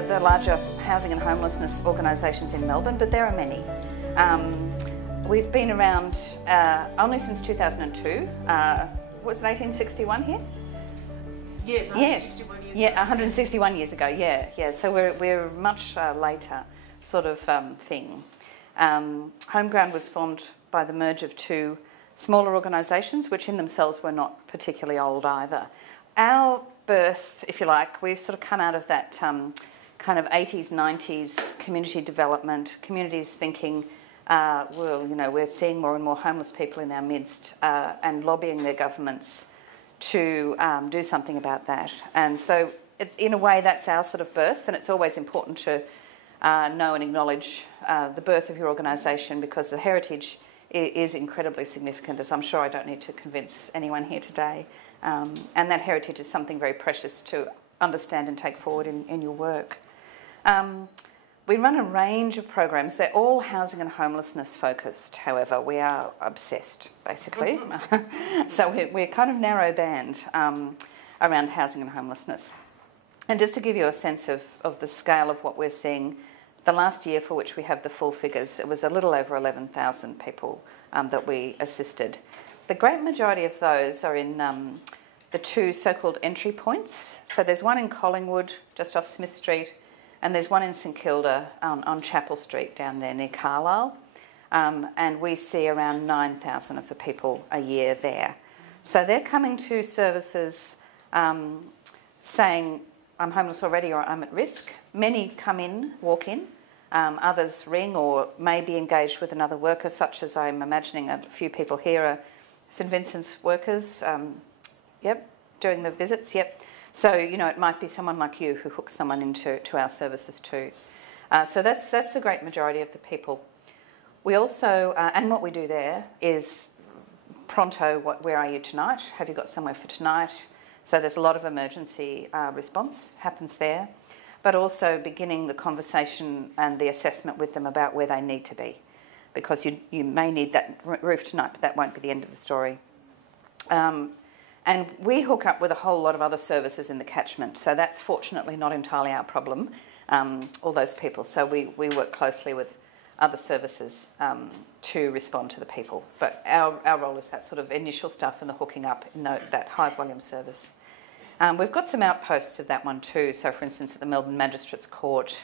the larger housing and homelessness organisations in Melbourne, but there are many. We've been around only since 2002. Was it 1861 here? Yes, 161 years ago. Yeah, 161 years ago, yeah. So we're much later sort of thing. Homeground was formed by the merge of two smaller organisations, which in themselves were not particularly old either. Our birth, if you like, we've sort of come out of that kind of 80s, 90s community development, communities thinking, well, you know, we're seeing more and more homeless people in our midst and lobbying their governments to do something about that. And so in a way that's our sort of birth, and it's always important to know and acknowledge the birth of your organisation, because the heritage is incredibly significant, as I'm sure I don't need to convince anyone here today. And that heritage is something very precious to understand and take forward in your work. We run a range of programs. They're all housing and homelessness focused, however. We are obsessed, basically. So we're kind of narrow band around housing and homelessness. And just to give you a sense of the scale of what we're seeing, the last year for which we have the full figures, it was a little over 11,000 people that we assisted. The great majority of those are in the two so-called entry points. So there's one in Collingwood, just off Smith Street, and there's one in St Kilda on Chapel Street down there near Carlisle. And we see around 9,000 of the people a year there. So they're coming to services saying, I'm homeless already or I'm at risk. Many come in, walk in. Others ring or may be engaged with another worker, such as I'm imagining a few people here are St Vincent's workers, doing the visits, So, you know, it might be someone like you who hooks someone into our services too. So that's the great majority of the people. We also, and what we do there is pronto, where are you tonight? Have you got somewhere for tonight? So there's a lot of emergency response happens there, but also beginning the conversation and the assessment with them about where they need to be, because you may need that roof tonight, but that won't be the end of the story. And we hook up with a whole lot of other services in the catchment, so that's fortunately not entirely our problem, all those people. So we work closely with other services to respond to the people. But our role is that sort of initial stuff and the hooking up in that high volume service. We've got some outposts of that one too. So for instance, at the Melbourne Magistrates Court,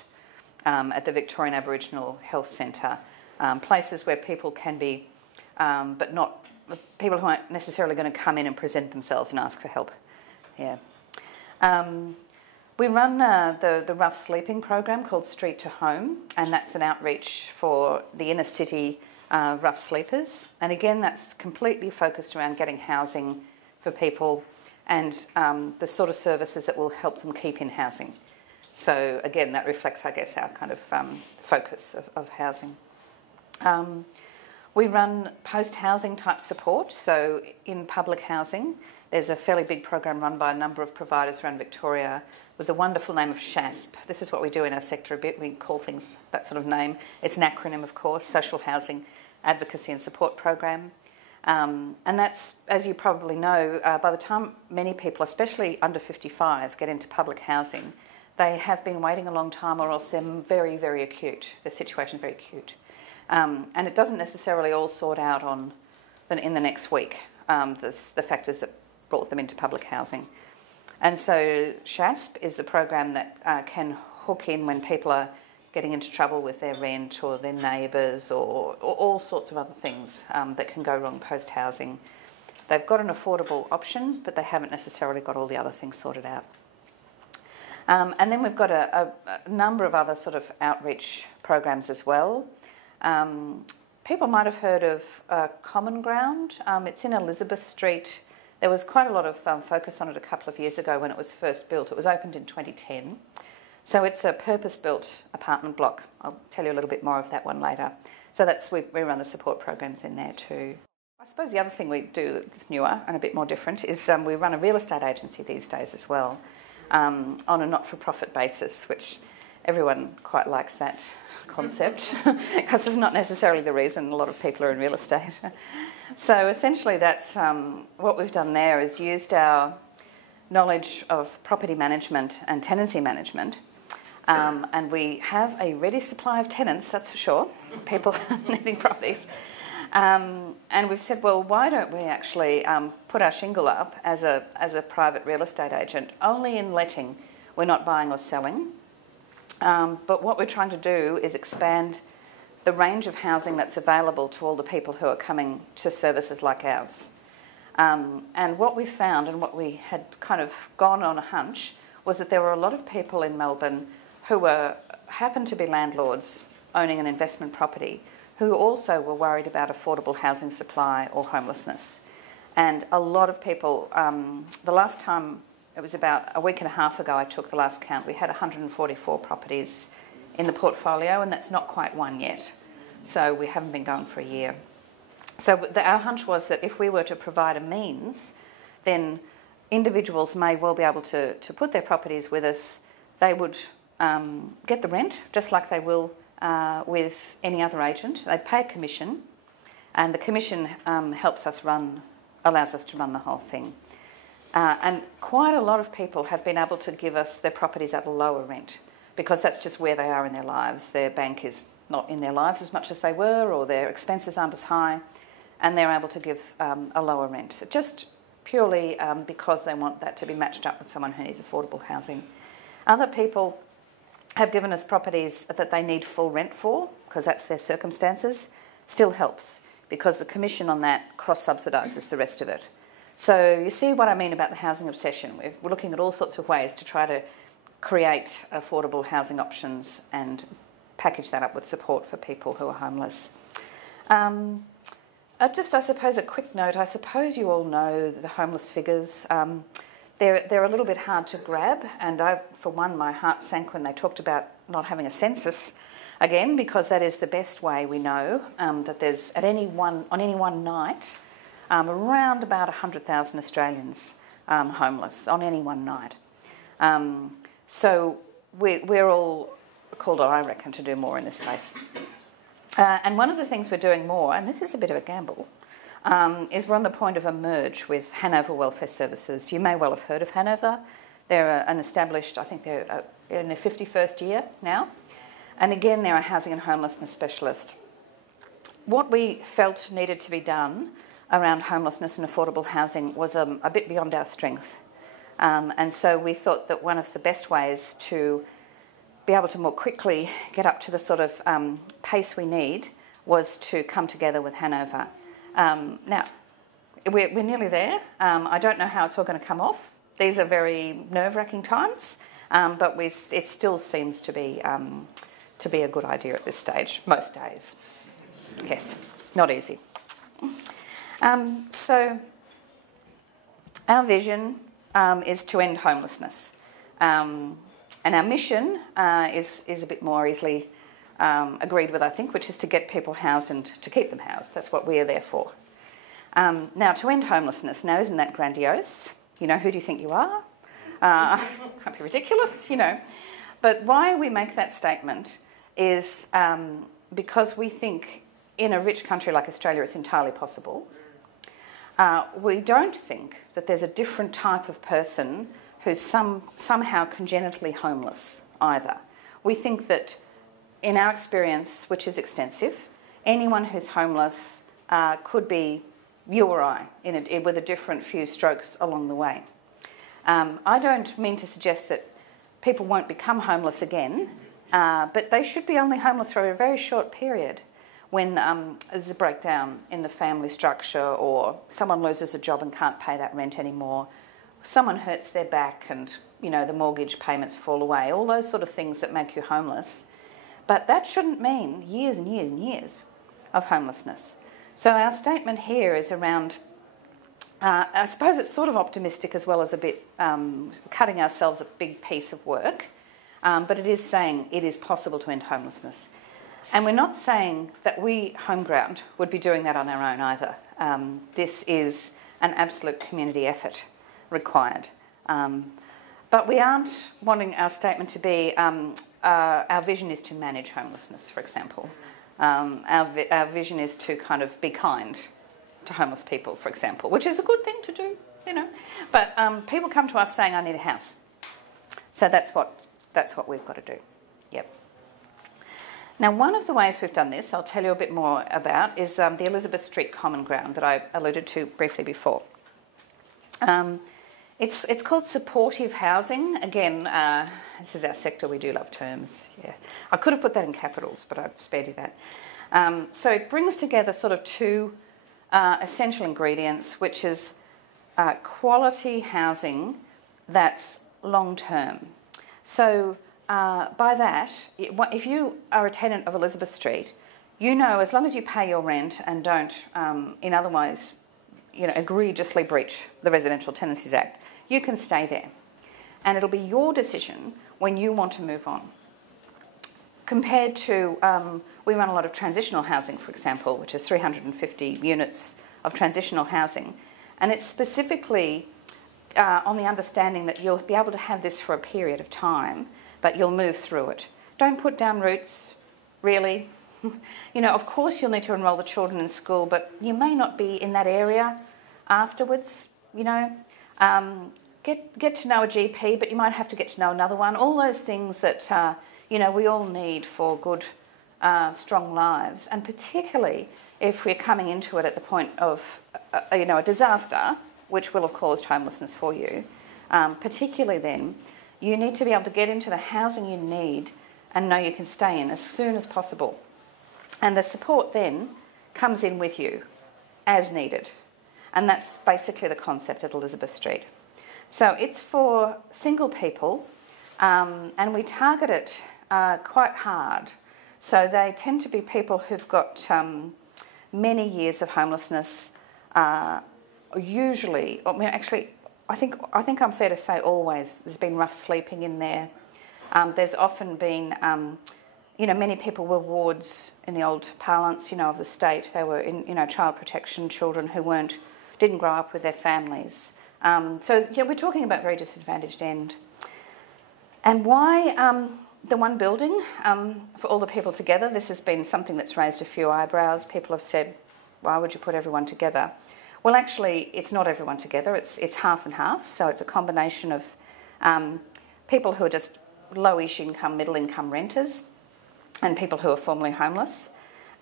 at the Victorian Aboriginal Health Centre, places where people can be, but not people who aren't necessarily going to come in and present themselves and ask for help. Yeah. We run the rough sleeping program called Street to Home, and that's an outreach for the inner city rough sleepers. And again, that's completely focused around getting housing for people and the sort of services that will help them keep in housing. So again, that reflects, I guess, our kind of focus of housing. We run post-housing type support. So in public housing, there's a fairly big program run by a number of providers around Victoria with the wonderful name of SHASP. This is what we do in our sector a bit. We call things that sort of name. It's an acronym, of course, Social Housing Advocacy and Support Program. And that's, as you probably know, by the time many people, especially under 55, get into public housing, they have been waiting a long time, or else they're very, very acute. Their situation is very acute. And it doesn't necessarily all sort out in the next week, the factors that brought them into public housing. And so SHASP is the program that can hook in when people are getting into trouble with their rent or their neighbours or all sorts of other things that can go wrong post-housing. They've got an affordable option, but they haven't necessarily got all the other things sorted out. And then we've got a number of other sort of outreach programs as well. People might have heard of Homeground. It's in Elizabeth Street. There was quite a lot of focus on it a couple of years ago when it was first built. It was opened in 2010. So it's a purpose-built apartment block. I'll tell you a little bit more of that one later. So we run the support programs in there too. I suppose the other thing we do that's newer and a bit more different is we run a real estate agency these days as well, on a not-for-profit basis, which everyone quite likes that concept because it's not necessarily the reason a lot of people are in real estate. So essentially that's what we've done there is used our knowledge of property management and tenancy management And we have a ready supply of tenants, that's for sure, people needing properties. And we've said, well, why don't we actually put our shingle up as a private real estate agent, only in letting, we're not buying or selling. But what we're trying to do is expand the range of housing that's available to all the people who are coming to services like ours. And what we found, and what we had kind of gone on a hunch, was that there were a lot of people in Melbourne who happened to be landlords owning an investment property, who also were worried about affordable housing supply or homelessness. And a lot of people, the last time, it was about a week and a half ago I took the last count, we had 144 properties in the portfolio, and that's not quite one yet. So we haven't been going for a year. So our hunch was that if we were to provide a means, then individuals may well be able to put their properties with us. They would get the rent, just like they will with any other agent. They pay a commission, and the commission allows us to run the whole thing. And quite a lot of people have been able to give us their properties at a lower rent, because that's just where they are in their lives. Their bank is not in their lives as much as they were, or their expenses aren't as high, and they're able to give a lower rent. So just purely because they want that to be matched up with someone who needs affordable housing. Other people have given us properties that they need full rent for, because that's their circumstances. Still helps, because the commission on that cross-subsidises the rest of it. So you see what I mean about the housing obsession. We're looking at all sorts of ways to try to create affordable housing options and package that up with support for people who are homeless. Just, I suppose, a quick note. I suppose you all know the homeless figures. They're a little bit hard to grab, and for one, my heart sank when they talked about not having a census again, because that is the best way we know that there's on any one night around about 100,000 Australians homeless on any one night. So we're all called on, I reckon, to do more in this space. And one of the things we're doing more, and this is a bit of a gamble, is we're on the point of a merge with Hanover Welfare Services. You may well have heard of Hanover. They're an established, I think they're in their 51st year now. And again, they're a housing and homelessness specialist. What we felt needed to be done around homelessness and affordable housing was a bit beyond our strength. And so we thought that one of the best ways to be able to more quickly get up to the sort of pace we need was to come together with Hanover. Now, we're nearly there. I don't know how it's all going to come off. These are very nerve-wracking times, but it still seems to be a good idea at this stage, most days. Yes, not easy. So our vision is to end homelessness. And our mission is a bit more easily agreed with, I think, which is to get people housed and to keep them housed. That's what we are there for. Now, to end homelessness, now isn't that grandiose? You know, who do you think you are? Can't be ridiculous, you know. But why we make that statement is because we think in a rich country like Australia it's entirely possible. We don't think that there's a different type of person who's somehow congenitally homeless either. We think that in our experience, which is extensive, anyone who's homeless could be you or I with a different few strokes along the way. I don't mean to suggest that people won't become homeless again, but they should be only homeless for a very short period when there's a breakdown in the family structure, or someone loses a job and can't pay that rent anymore, someone hurts their back and, you know, the mortgage payments fall away, all those sort of things that make you homeless. But that shouldn't mean years and years and years of homelessness. So our statement here is around, I suppose it's sort of optimistic as well as a bit cutting ourselves a big piece of work, but it is saying it is possible to end homelessness. And we're not saying that we, Homeground, would be doing that on our own either. This is an absolute community effort required. But we aren't wanting our statement to be, our vision is to manage homelessness, for example. Our vision is to kind of be kind to homeless people, for example, which is a good thing to do, you know. But people come to us saying, I need a house. So that's what we've got to do. Yep. Now, one of the ways we've done this, I'll tell you a bit more about, is the Elizabeth Street Common Ground that I alluded to briefly before. It's called supportive housing. Again, this is our sector. We do love terms. Yeah, I could have put that in capitals, but I've spared you that. So it brings together sort of two essential ingredients, which is quality housing that's long term. So by that, if you are a tenant of Elizabeth Street, you know as long as you pay your rent and don't in otherwise egregiously breach the Residential Tenancies Act, you can stay there. And it'll be your decision when you want to move on. Compared to, we run a lot of transitional housing, for example, which is 350 units of transitional housing. And it's specifically on the understanding that you'll be able to have this for a period of time, but you'll move through it. Don't put down roots, really. Of course you'll need to enrol the children in school, but you may not be in that area afterwards, Get to know a GP, but you might have to get to know another one. All those things that, we all need for good, strong lives. And particularly if we're coming into it at the point of, a disaster, which will have caused homelessness for you, particularly then, you need to be able to get into the housing you need and know you can stay in as soon as possible. And the support then comes in with you as needed. And that's basically the concept at Elizabeth Street. So it's for single people, and we target it quite hard. So they tend to be people who've got many years of homelessness, usually, I think I'm fair to say always there's been rough sleeping in there. There's often been, many people were wards in the old parlance, of the state. They were in, child protection children who didn't grow up with their families. We're talking about very disadvantaged end. And why the one building for all the people together? This has been something that's raised a few eyebrows. People have said, why would you put everyone together? Well, actually, it's not everyone together. It's half and half. So it's a combination of people who are just lowish income, middle income renters and people who are formerly homeless.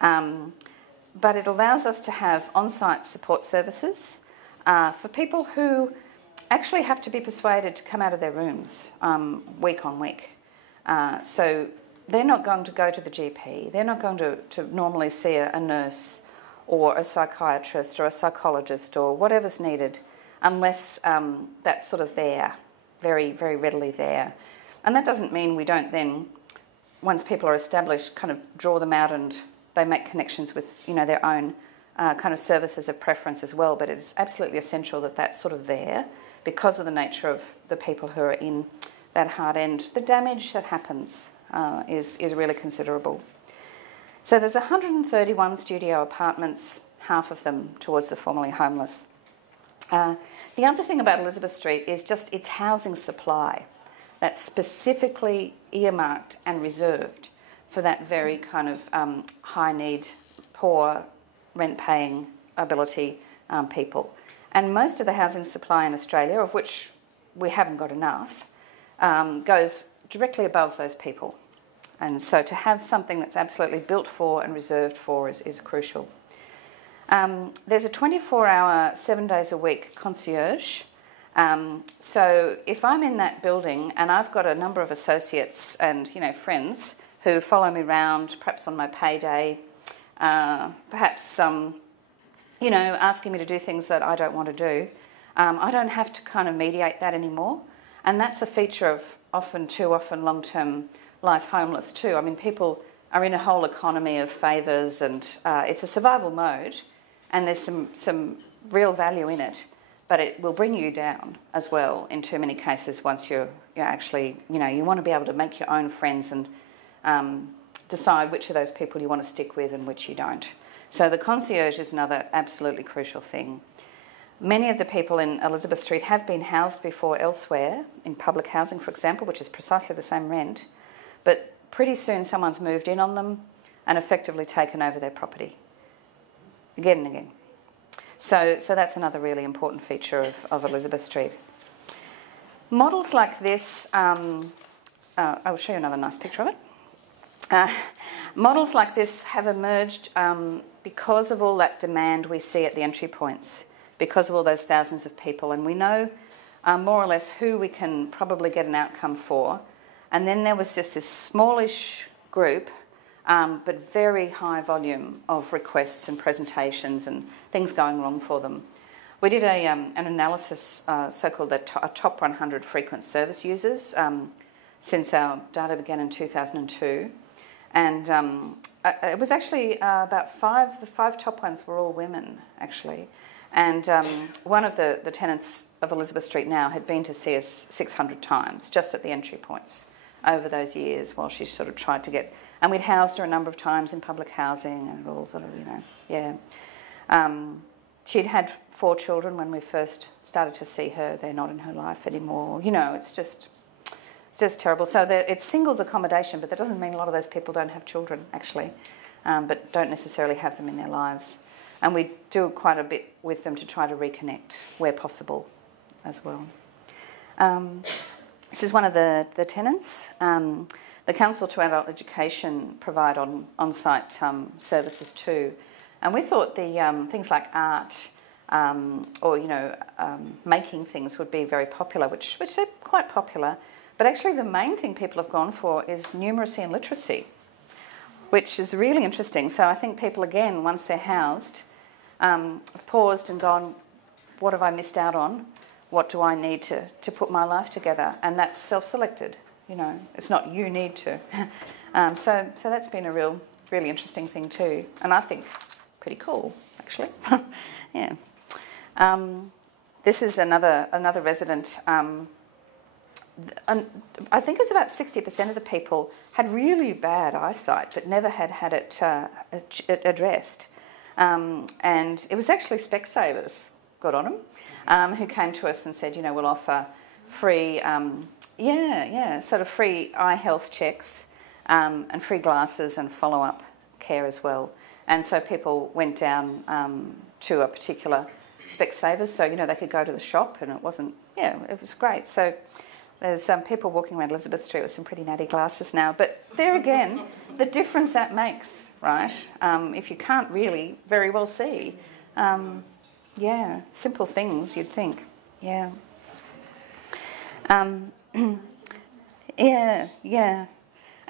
But it allows us to have on-site support services for people who actually have to be persuaded to come out of their rooms week on week. So they're not going to go to the GP. They're not going to normally see a nurse or a psychiatrist or a psychologist or whatever's needed unless that's sort of there, very, very readily there. And that doesn't mean we don't then, once people are established, kind of draw them out and they make connections with, their own kind of services of preference as well. But it is absolutely essential that that's sort of there because of the nature of the people who are in that hard end. The damage that happens is really considerable. So there's 131 studio apartments, half of them towards the formerly homeless. The other thing about Elizabeth Street is just its housing supply that's specifically earmarked and reserved for that very kind of high need, poor, rent-paying ability people. And most of the housing supply in Australia, of which we haven't got enough, goes directly above those people. And so to have something that's absolutely built for and reserved for is crucial. There's a 24-hour, 7 days a week concierge. So if I'm in that building and I've got a number of associates and, friends who follow me around, perhaps on my payday, perhaps, asking me to do things that I don't want to do, I don't have to kind of mediate that anymore. And that's a feature of too often long-term life homeless too. I mean, people are in a whole economy of favours and it's a survival mode and there's some real value in it, but it will bring you down as well in too many cases once you're actually, you want to be able to make your own friends and decide which of those people you want to stick with and which you don't. So the concierge is another absolutely crucial thing. Many of the people in Elizabeth Street have been housed before elsewhere, in public housing, for example, which is precisely the same rent, but pretty soon someone's moved in on them and effectively taken over their property, again and again. So that's another really important feature of Elizabeth Street. Models like this, I'll show you another nice picture of it. Models like this have emerged because of all that demand we see at the entry points, because of all those thousands of people, and we know more or less who we can probably get an outcome for. And then there was just this smallish group, but very high volume of requests and presentations and things going wrong for them. We did an analysis, so-called a top 100 frequent service users, since our data began in 2002. And it was actually about the five top ones were all women, actually. And one of the tenants of Elizabeth Street now had been to see us 600 times, just at the entry points, over those years while she sort of tried to get... And we'd housed her a number of times in public housing and all sort of, she'd had 4 children when we first started to see her. They're not in her life anymore. It's just terrible. So it's singles accommodation, but that doesn't mean a lot of those people don't have children, actually, but don't necessarily have them in their lives. And we do quite a bit with them to try to reconnect where possible as well. This is one of the tenants. The Council to Adult Education provide on-site services too. And we thought the things like art or making things would be very popular, which they're quite popular. But actually the main thing people have gone for is numeracy and literacy, which is really interesting. So I think people, again, once they're housed, have paused and gone, what have I missed out on? What do I need to put my life together? And that's self-selected, It's not you need to. So that's been a really interesting thing too. And I think pretty cool, actually. Yeah. This is another resident. I think it was about 60% of the people had really bad eyesight, but never had it addressed. And it was actually Specsavers, good on them, who came to us and said, we'll offer free, sort of free eye health checks and free glasses and follow-up care as well. And so people went down to a particular Specsavers, so, they could go to the shop and it was great. So there's people walking around Elizabeth Street with some pretty natty glasses now. But there again, the difference that makes, right? If you can't really very well see. Simple things you'd think. Yeah. And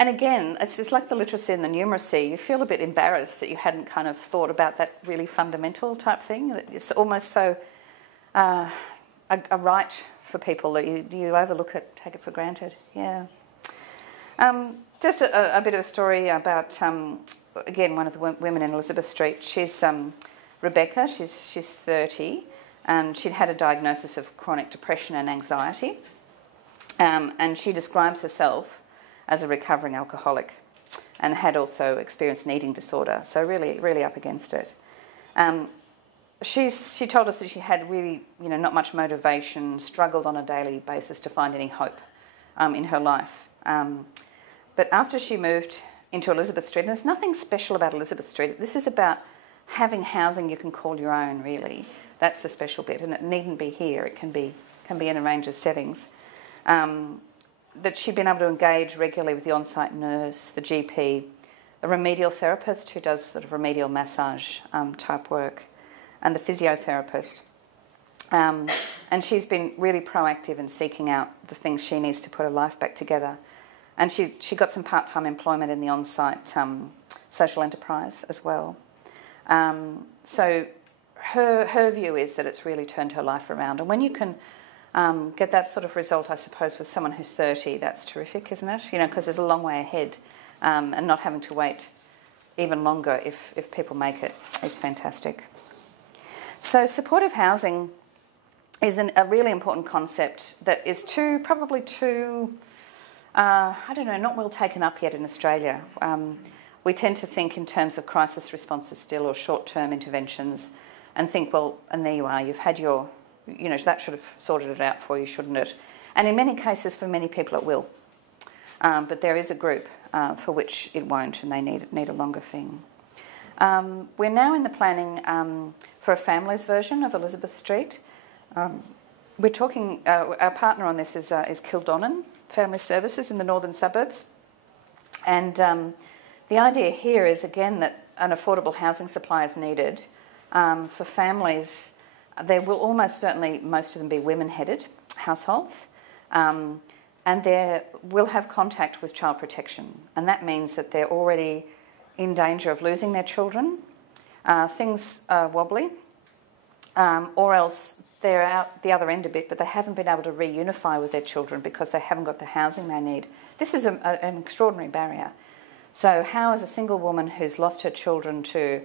again, it's just like the literacy and the numeracy. You feel a bit embarrassed that you hadn't kind of thought about that really fundamental type thing. It's almost so a right for people that you overlook it, take it for granted. Yeah. Just a bit of a story about, again, one of the women in Elizabeth Street. She's Rebecca. She's 30, and she'd had a diagnosis of chronic depression and anxiety. And she describes herself as a recovering alcoholic and had also experienced an eating disorder, so really, really up against it. She told us that she had really, not much motivation, struggled on a daily basis to find any hope in her life. But after she moved into Elizabeth Street, and there's nothing special about Elizabeth Street, this is about having housing you can call your own, really. That's the special bit, and it needn't be here. It can be in a range of settings. That she'd been able to engage regularly with the on-site nurse, the GP, a remedial therapist who does sort of remedial massage type work, and the physiotherapist. And she's been really proactive in seeking out the things she needs to put her life back together. And she got some part-time employment in the on-site social enterprise as well. So her view is that it's really turned her life around. And when you can get that sort of result, I suppose, with someone who's 30, that's terrific, isn't it? Because there's a long way ahead, and not having to wait even longer if people make it is fantastic. So supportive housing is a really important concept that is probably too, not well taken up yet in Australia. We tend to think in terms of crisis responses still, or short-term interventions, and think, well, and there you are, you've had your... that should have sorted it out for you, shouldn't it? And in many cases, for many people, it will. But there is a group for which it won't, and they need a longer thing. We're now in the planning for a families version of Elizabeth Street. We're talking, our partner on this is Kildonan Family Services in the northern suburbs. And the idea here is, again, that an affordable housing supply is needed for families. There will almost certainly, most of them, be women-headed households, and they will have contact with child protection, and that means that they're already in danger of losing their children. Things are wobbly, or else they're out the other end a bit, but they haven't been able to reunify with their children because they haven't got the housing they need. This is an extraordinary barrier. So how, as a single woman who's lost her children to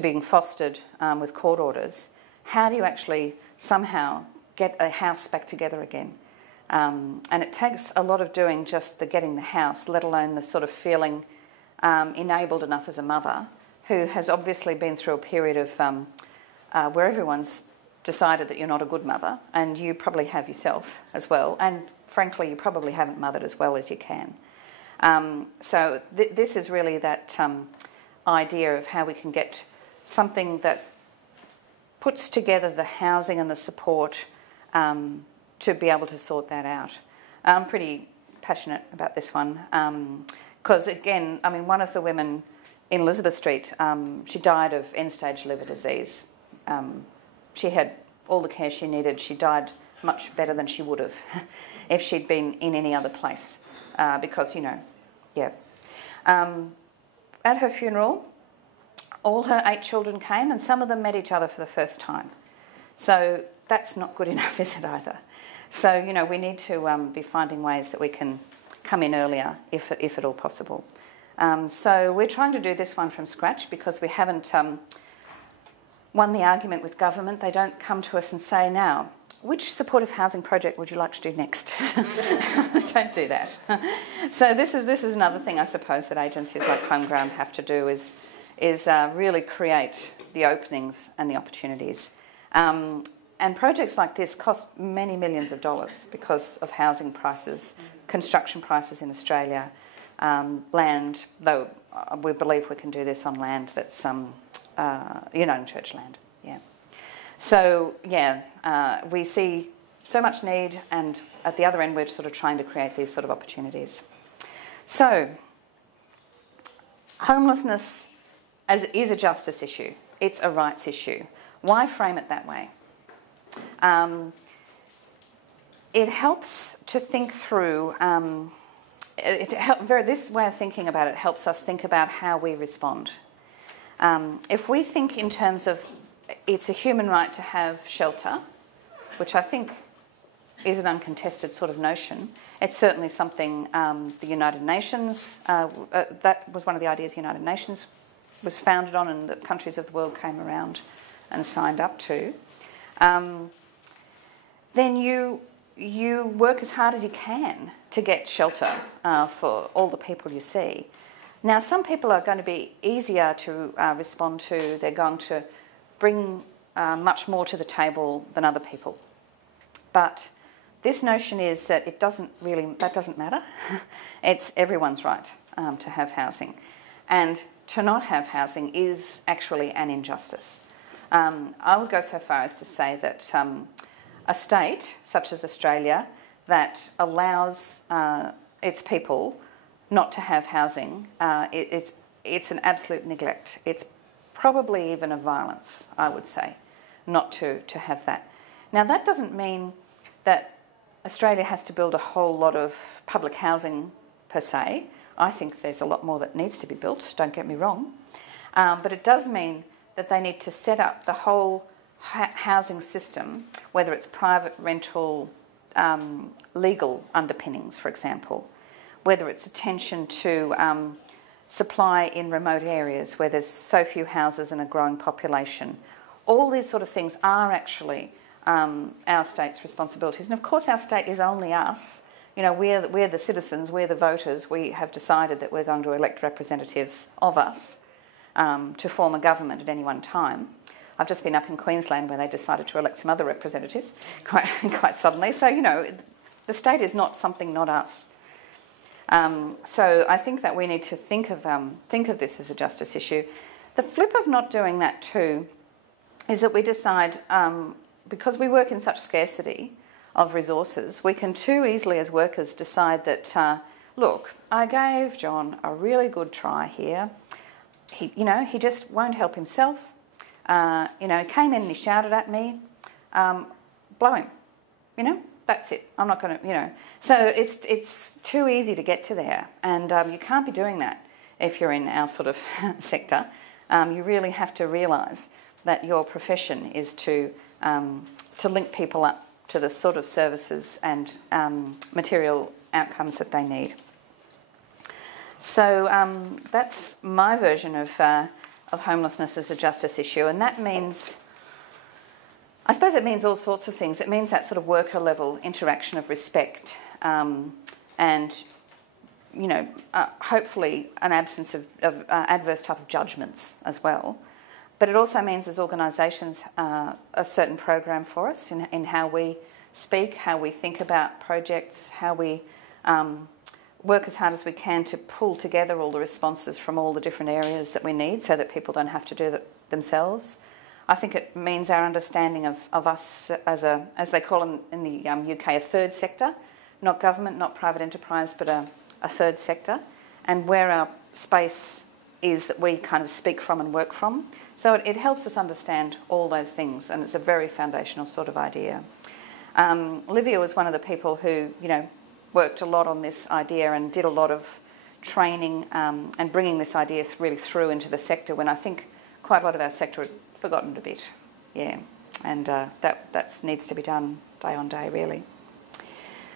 being fostered with court orders, how do you actually somehow get a house back together again? And it takes a lot of doing just the getting the house, let alone the sort of feeling enabled enough as a mother who has obviously been through a period of where everyone's decided that you're not a good mother, and you probably have yourself as well, and frankly you probably haven't mothered as well as you can. So this is really that idea of how we can get something that puts together the housing and the support to be able to sort that out. I'm pretty passionate about this one because, again, I mean, one of the women in Elizabeth Street, she died of end-stage liver disease. She had all the care she needed. She died much better than she would have if she'd been in any other place because, you know, yeah. At her funeral, all her 8 children came, and some of them met each other for the first time. So that's not good enough, is it, either? So, you know, we need to be finding ways that we can come in earlier, if at all possible. So we're trying to do this one from scratch because we haven't won the argument with government. They don't come to us and say, now, which supportive housing project would you like to do next? Don't do that. So this is another thing, I suppose, that agencies like Homeground have to do is really create the openings and the opportunities. And projects like this cost many millions of dollars because of housing prices, construction prices in Australia, land, though we believe we can do this on land that's Uniting Church land, yeah. So, yeah, we see so much need, and at the other end we're sort of trying to create these sort of opportunities. So, homelessness is a justice issue. It's a rights issue. Why frame it that way? It helps to think through, this way of thinking about it helps us think about how we respond. If we think in terms of it's a human right to have shelter, which I think is an uncontested sort of notion, it's certainly something the United Nations, that was one of the ideas the United Nations was founded on and the countries of the world came around and signed up to. Then you work as hard as you can to get shelter for all the people you see. Now, some people are going to be easier to respond to. They're going to bring much more to the table than other people. But this notion is that that doesn't matter. It's everyone's right to have housing. And to not have housing is actually an injustice. I would go so far as to say that a state, such as Australia, that allows its people not to have housing, it's an absolute neglect. It's probably even a violence, I would say, not to have that. Now, that doesn't mean that Australia has to build a whole lot of public housing per se. I think there's a lot more that needs to be built, don't get me wrong. But it does mean that they need to set up the whole housing system, whether it's private rental, legal underpinnings, for example, whether it's attention to supply in remote areas where there's so few houses and a growing population. All these sort of things are actually our state's responsibilities. And of course our state is only us. You know, we're the citizens, we're the voters. We have decided that we're going to elect representatives of us to form a government at any one time. I've just been up in Queensland where they decided to elect some other representatives quite suddenly. So, you know, the state is not something, not us. So I think that we need to think of this as a justice issue. The flip of not doing that too is that we decide, because we work in such scarcity of resources, we can too easily as workers decide that, look, I gave John a really good try here. He just won't help himself. Came in and he shouted at me. Blow him. That's it. I'm not going to, So it's too easy to get to there, and you can't be doing that if you're in our sort of sector. You really have to realise that your profession is to link people up to the sort of services and material outcomes that they need. So that's my version of homelessness as a justice issue, and that means, I suppose it means all sorts of things. It means that sort of worker level interaction of respect and, hopefully an absence of adverse type of judgments as well. But it also means as organisations a certain program for us in how we speak, how we think about projects, how we work as hard as we can to pull together all the responses from all the different areas that we need so that people don't have to do it themselves. I think it means our understanding of us as they call in the UK, a third sector, not government, not private enterprise, but a third sector, and where our space is that we kind of speak from and work from. So it helps us understand all those things, and it's a very foundational sort of idea. Livia was one of the people who, worked a lot on this idea and did a lot of training and bringing this idea really through into the sector when I think quite a lot of our sector had forgotten a bit. Yeah, and that needs to be done day on day, really.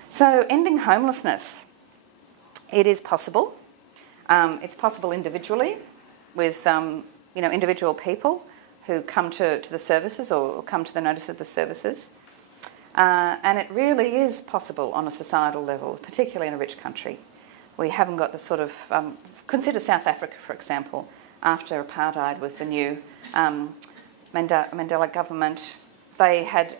So ending homelessness, it is possible. It's possible individually with individual people who come to the services or come to the notice of the services. And it really is possible on a societal level, particularly in a rich country. We haven't got the sort of... consider South Africa, for example, after apartheid with the new Mandela government. They had...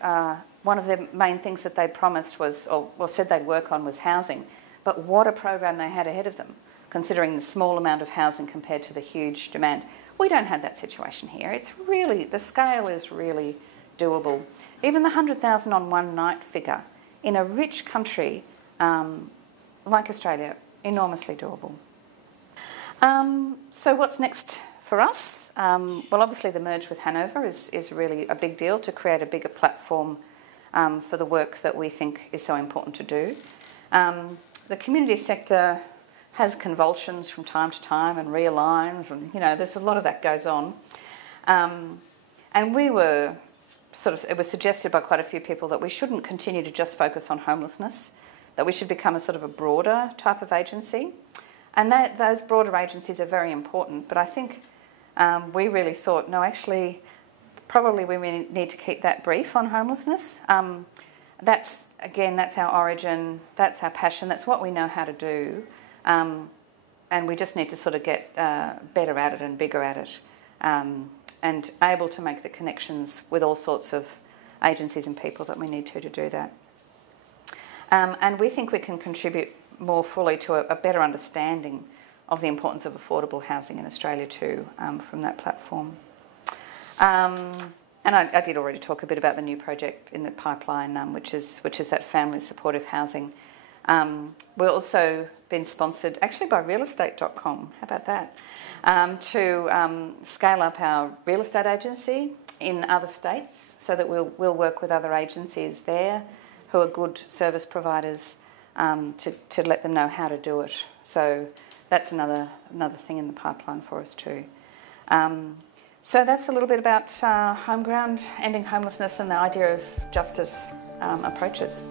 one of the main things that they promised was, or said they'd work on, was housing. But what a program they had ahead of them, considering the small amount of housing compared to the huge demand. We don't have that situation here. It's really... the scale is really doable. Even the 100,000 on one night figure in a rich country like Australia, enormously doable. So what's next for us? Well, obviously the merge with Hanover is really a big deal to create a bigger platform for the work that we think is so important to do. The community sector has convulsions from time to time and realigns, and there's a lot of that goes on. And we were it was suggested by quite a few people that we shouldn't continue to just focus on homelessness, that we should become a sort of a broader type of agency. And those broader agencies are very important, but I think we really thought, no, actually, probably we need to keep that brief on homelessness. That's our origin, that's our passion, that's what we know how to do, and we just need to sort of get better at it and bigger at it. And able to make the connections with all sorts of agencies and people that we need to do that. And we think we can contribute more fully to a better understanding of the importance of affordable housing in Australia too, from that platform. And I did already talk a bit about the new project in the pipeline, which is that family supportive housing. We've also been sponsored, actually by realestate.com, how about that? To scale up our real estate agency in other states so that we'll work with other agencies there who are good service providers to let them know how to do it. So that's another thing in the pipeline for us too. So that's a little bit about Homeground, ending homelessness and the idea of justice approaches.